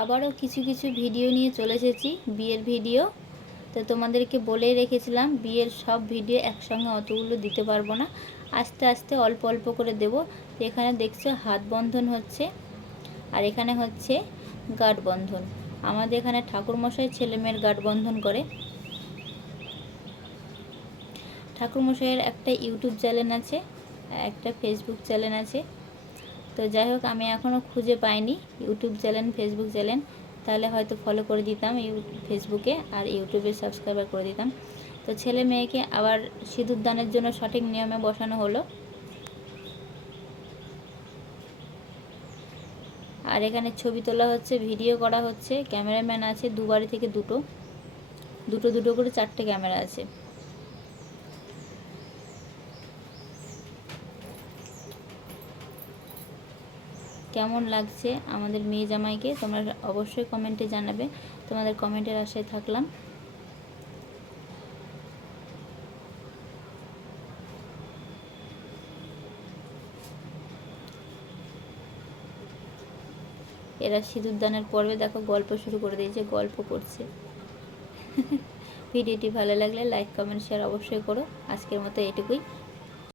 আবারও কিছু কিছু ভিডিও নিয়ে চলে এসেছি, বিয়ের ভিডিও। তো তোমাদেরকে বলেই রেখেছিলাম বিয়ের সব ভিডিও একসঙ্গে অতগুলো দিতে পারবো না, আস্তে আস্তে অল্প অল্প করে দেব। তো এখানে দেখছো হাত বন্ধন হচ্ছে, আর এখানে হচ্ছে গাঁট বন্ধন। আমাদের এখানে ঠাকুরমশাই ছেলে মেয়ের গাঁট বন্ধন করে। ঠাকুরমশাইয়ের একটা ইউটিউব চ্যানেল আছে, একটা ফেসবুক চ্যানেল আছে। তো যাই হোক, আমি এখনও খুঁজে পাইনি ইউটিউব চ্যানেল ফেসবুক চ্যানেল, তাহলে হয়তো ফলো করে দিতাম ফেসবুকে, আর ইউটিউবে সাবস্ক্রাইবার করে দিতাম। তো ছেলে মেয়েকে আবার সিঁদুর দানের জন্য সঠিক নিয়মে বসানো হলো। আর এখানে ছবি তোলা হচ্ছে, ভিডিও করা হচ্ছে, ক্যামেরাম্যান আছে দুবারি থেকে দুটো দুটো করে 4টে ক্যামেরা আছে। কেমন লাগছে আমাদের মেয়ে জামাইকে তোমরা অবশ্যই কমেন্টে জানাবে, তোমাদের কমেন্টের আশায় থাকলাম। এরা সিঁদুর দানের পর্বে দেখো গল্প শুরু করে দিয়েছে, গল্প করছে। ভিডিওটি ভালো লাগলে লাইক কমেন্ট শেয়ার অবশ্যই করো। আজকের মতো এটুকুই।